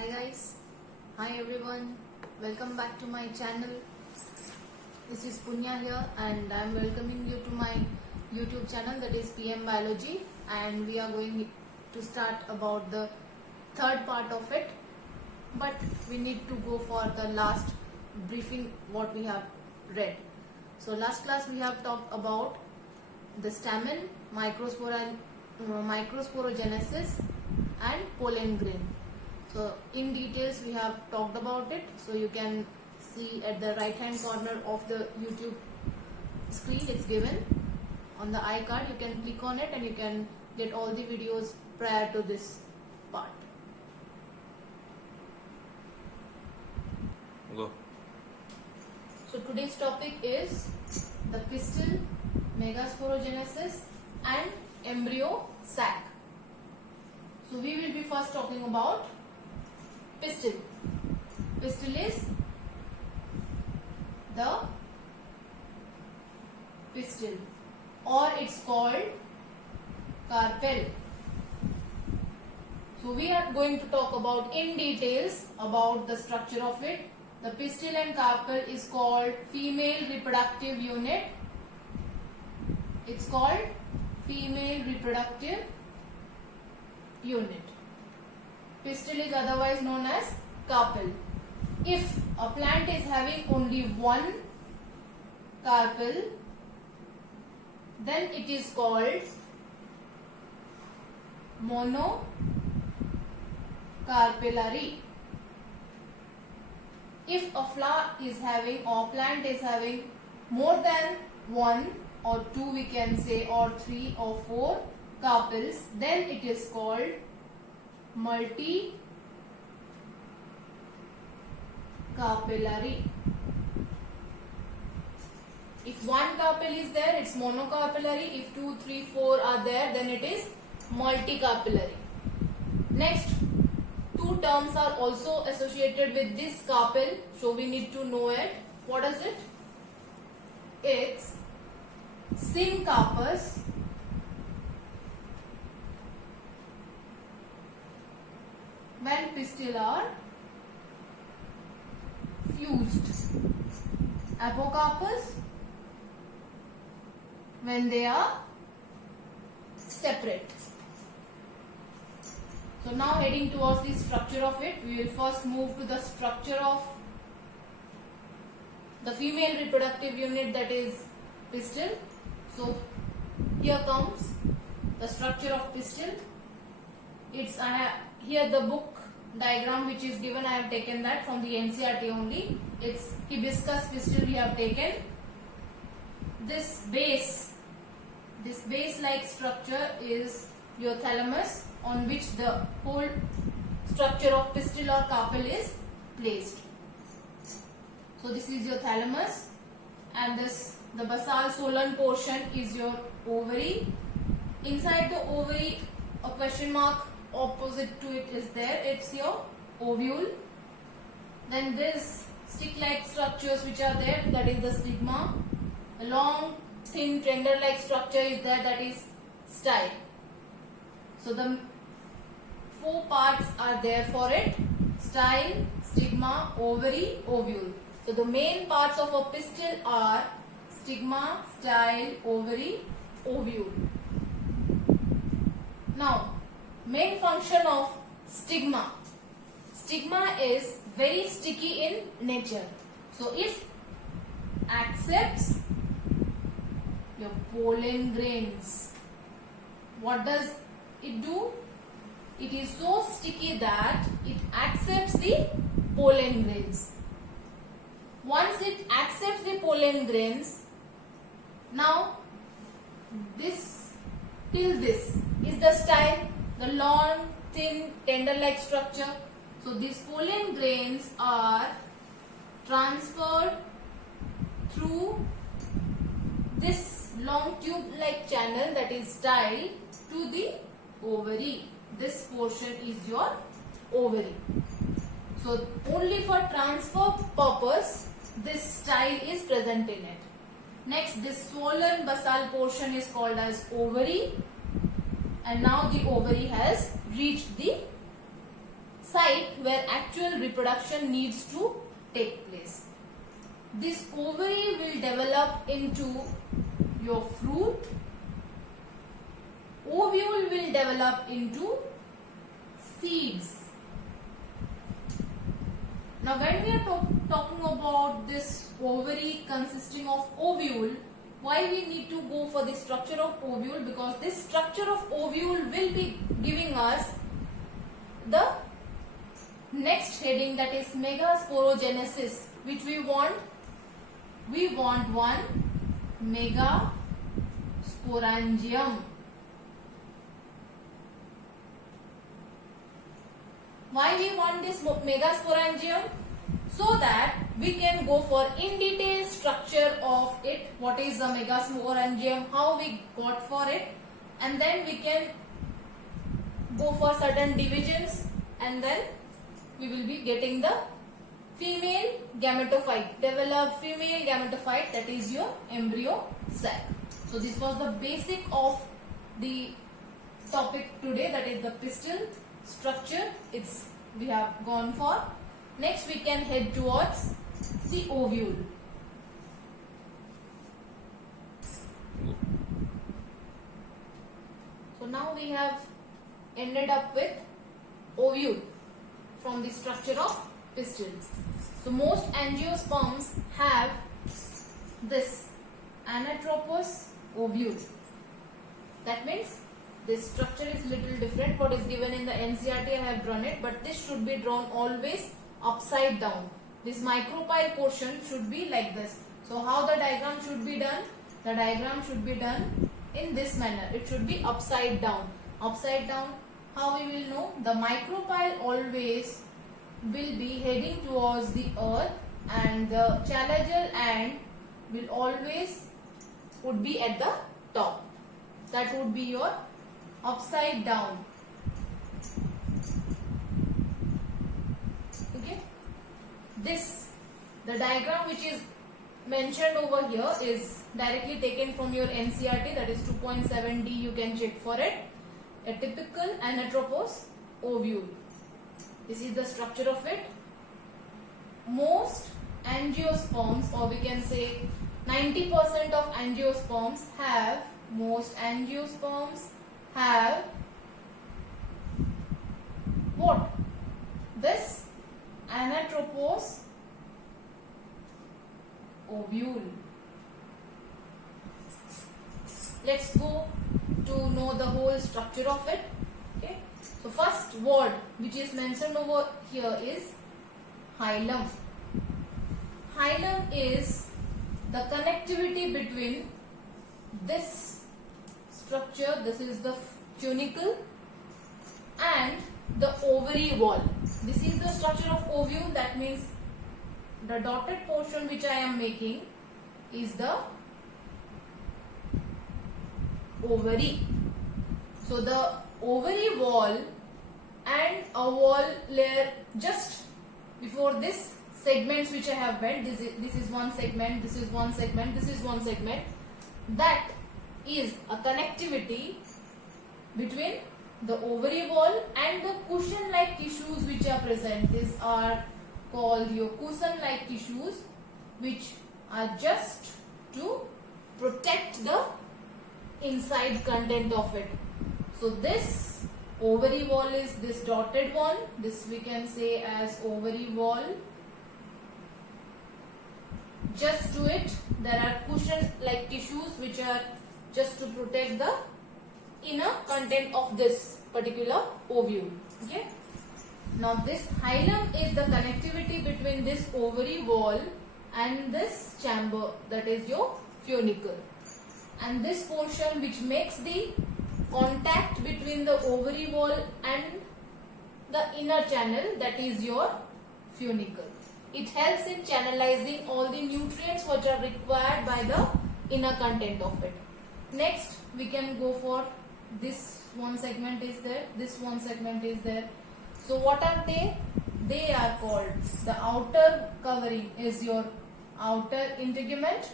Hi guys, hi everyone, welcome back to my channel. This is Punya here and I am welcoming you to my YouTube channel, that is PM Biology, and we are going to start about the third part of it, but we need to go for the last briefing what we have read. So last class we have talked about the stamen, microsporogenesis and pollen grain. So in details we have talked about it, so you can see at the right hand corner of the YouTube screen it's given on the iCard. You can click on it and you can get all the videos prior to this part. Go. So today's topic is the pistil, megasporogenesis and embryo sac. So we will be first talking about pistil. Pistil is the pistil, or it's called carpel. So we are going to talk about in details about the structure of it. The pistil and carpel is called female reproductive unit. It's called female reproductive unit. Pistil is otherwise known as carpel. If a plant is having only one carpel, then it is called monocarpellary. If a flower is having or plant is having more than one or two, we can say, or three or four carpels, then it is called multicarpellary. If one carpel is there, it's monocarpellary. If 2, 3, 4 are there, then it is multicarpellary. Next, two terms are also associated with this carpel, so we need to know it. What is it? It's syncarpus when pistil are fused, apocarpus when they are separate. So now heading towards the structure of it, we will first move to the structure of the female reproductive unit, that is pistil. So here comes the structure of pistil. It's here the book diagram which is given, I have taken that from the NCERT only. It's hibiscus pistil we have taken. This base like structure is your thalamus, on which the whole structure of pistil or carpel is placed. So this is your thalamus, and the basal swollen portion is your ovary. Inside the ovary, a question mark opposite to it is there, it's your ovule. Then this stick-like structures which are there, that is the stigma. A long, thin, tender-like structure is there, that is style. So the four parts are there for it: style, stigma, ovary, ovule. So the main parts of a pistil are stigma, style, ovary, ovule. Now, main function of stigma. Stigma is very sticky in nature. So it accepts your pollen grains. What does it do? It is so sticky that it accepts the pollen grains. Once it accepts the pollen grains, now this is the style, the long, thin, tender-like structure. So these pollen grains are transferred through this long tube-like channel, that is style, to the ovary. This portion is your ovary. So only for transfer purpose this style is present in it. Next, this swollen basal portion is called as ovary, and now the ovary has reached the site where actual reproduction needs to take place. This ovary will develop into your fruit. Ovule will develop into seeds. Now when we are talking about this ovary consisting of ovule, why we need to go for the structure of ovule? Because this structure of ovule will be giving us the next heading, that is megasporogenesis, which we want. We want one megasporangium. Why we want this megasporangium? So that we can go for in detail structure of it. What is the megasporangium? How we got for it? And then we can go for certain divisions, and then we will be getting the female gametophyte, developed female gametophyte, that is your embryo sac. So this was the basic of the topic today, that is the pistil structure. We have gone for. Next we can head towards the ovule. So now we have ended up with ovule from the structure of pistil. So most angiosperms have this anatropous ovule. That means this structure is little different. What is given in the NCERT, I have drawn it, but this should be drawn always upside down. This micropyle portion should be like this. So how the diagram should be done? The diagram should be done in this manner. It should be upside down. Upside down, how we will know? The micropyle always will be heading towards the earth, and the chalazial end will always would be at the top. That would be your upside down. Okay. The diagram which is mentioned over here is directly taken from your NCERT, that is 2.7D. You can check for it. A typical anatropous ovule. This is the structure of it. Most angiosperms, or we can say 90% of angiosperms have, what? This anatropous ovule. Let's go to know the whole structure of it. Okay. So first word which is mentioned over here is hilum. Hilum is the connectivity between this structure, this is the funicle, and the ovary wall. This is the structure of ovule. That means the dotted portion which I am making is the ovary. So the ovary wall and a wall layer just before this segments which I have made. This is one segment, this is one segment, this is one segment. That is a connectivity between the ovary wall and the cushion-like tissues which are present. These are called your cushion-like tissues, which are just to protect the inside content of it. So this ovary wall is this dotted one. This we can say as ovary wall. Just to it there are cushion-like tissues which are just to protect the inner content of this particular ovule. Okay. Now this hilum is the connectivity between this ovary wall and this chamber, that is your funicle, and this portion which makes the contact between the ovary wall and the inner channel, that is your funicle. It helps in channelizing all the nutrients which are required by the inner content of it. Next we can go for this one segment is there, this one segment is there. So what are they? They are called, the outer covering is your outer integument.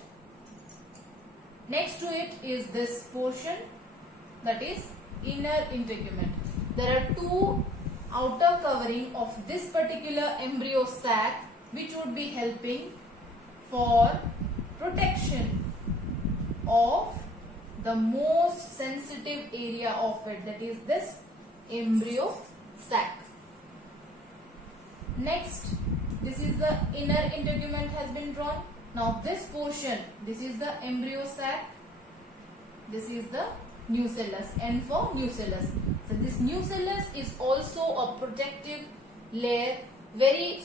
Next to it is this portion, that is inner integument. There are two outer covering of this particular embryo sac, which would be helping for protection of the most sensitive area of it, that is this embryo sac. Next, this is the inner integument has been drawn. Now this portion, this is the embryo sac, this is the nucellus, N for nucellus. So this nucellus is also a protective layer, very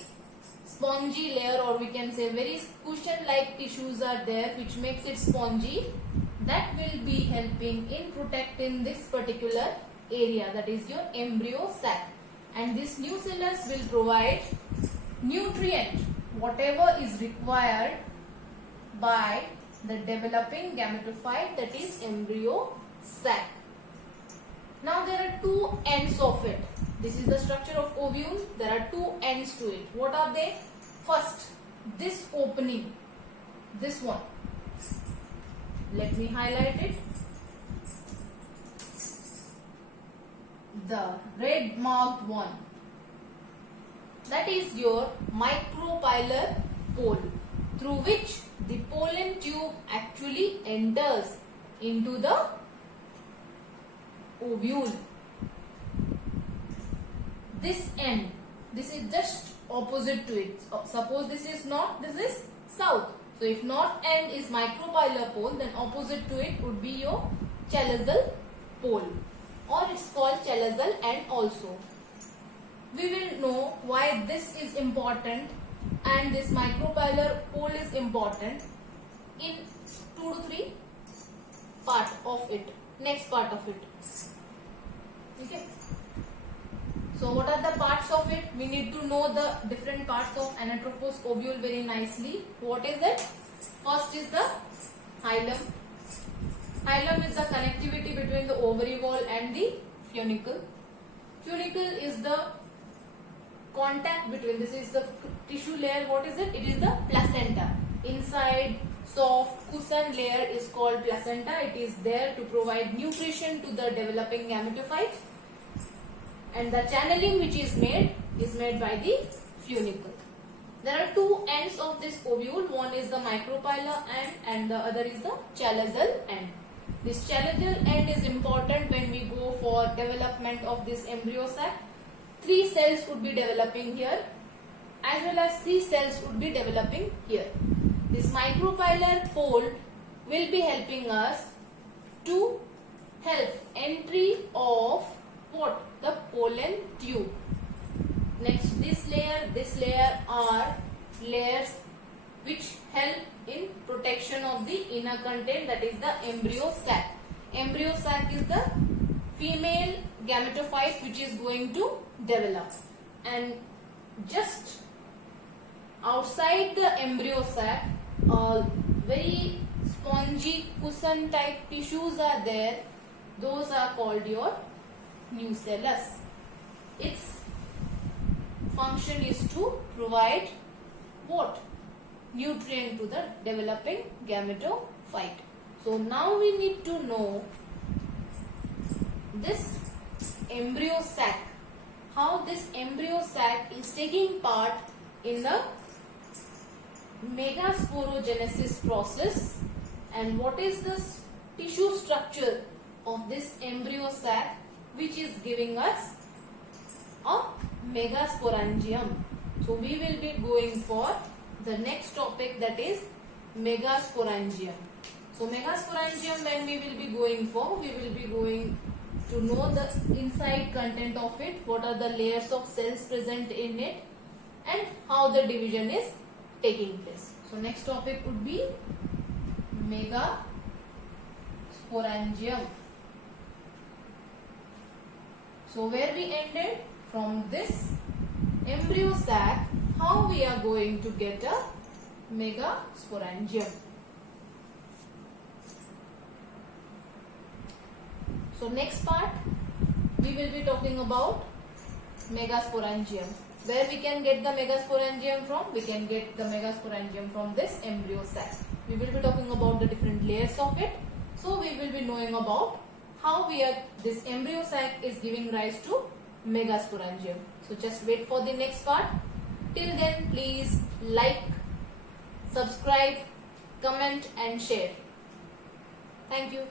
spongy layer, or we can say very cushion like tissues are there which makes it spongy, that will be helping in protecting this particular area, that is your embryo sac. And this nucellus will provide nutrient whatever is required by the developing gametophyte, that is embryo sac. Now there are two ends of it. This is the structure of ovule. There are two ends to it. What are they? First, this opening, this one. Let me highlight it. The red marked one. That is your micropylar pole, through which the pollen tube actually enters into the ovule. This end, this is just opposite to it. Suppose this is north, this is south. So if north end is micropylar pole, then opposite to it would be your chalazal pole, or it's called chalazal end also. We will know why this is important and this micropylar pole is important in 2 to 3 part of it, next part of it. Okay. So what are the parts of it? We need to know the different parts of anatropous ovule very nicely. What is it? First is the hilum. Hilum is the connectivity between the ovary wall and the funicle. Funicle is the contact between, this is the tissue layer. What is it? It is the placenta. Inside soft cushion layer is called placenta. It is there to provide nutrition to the developing gametophyte. And the channeling which is made by the funicle. There are two ends of this ovule. One is the micropylar end and the other is the chalazal end. This chalazal end is important when we go for development of this embryo sac. 3 cells would be developing here, as well as 3 cells would be developing here. This micropylar pole will be helping us to help entry of what? The pollen tube. Next, this layer are layers which help in protection of the inner content, that is the embryo sac. Embryo sac is the female gametophyte which is going to develop, and just outside the embryo sac, very spongy cushion type tissues are there. Those are called your nucellus. Its function is to provide what? Nutrient to the developing gametophyte. So now we need to know this embryo sac, how this embryo sac is taking part in the megasporogenesis process, and what is the tissue structure of this embryo sac which is giving us a megasporangium. So we will be going for the next topic, that is megasporangium. So megasporangium, when we will be going for, we will be going to know the inside content of it, what are the layers of cells present in it, and how the division is taking place. So next topic would be megasporangium. So where we ended, from this embryo sac, how we are going to get a megasporangium. So next part, we will be talking about megasporangium. Where we can get the megasporangium from? We can get the megasporangium from this embryo sac. We will be talking about the different layers of it. So we will be knowing about how this embryo sac is giving rise to megasporangium. So just wait for the next part. Till then, please like, subscribe, comment and share. Thank you.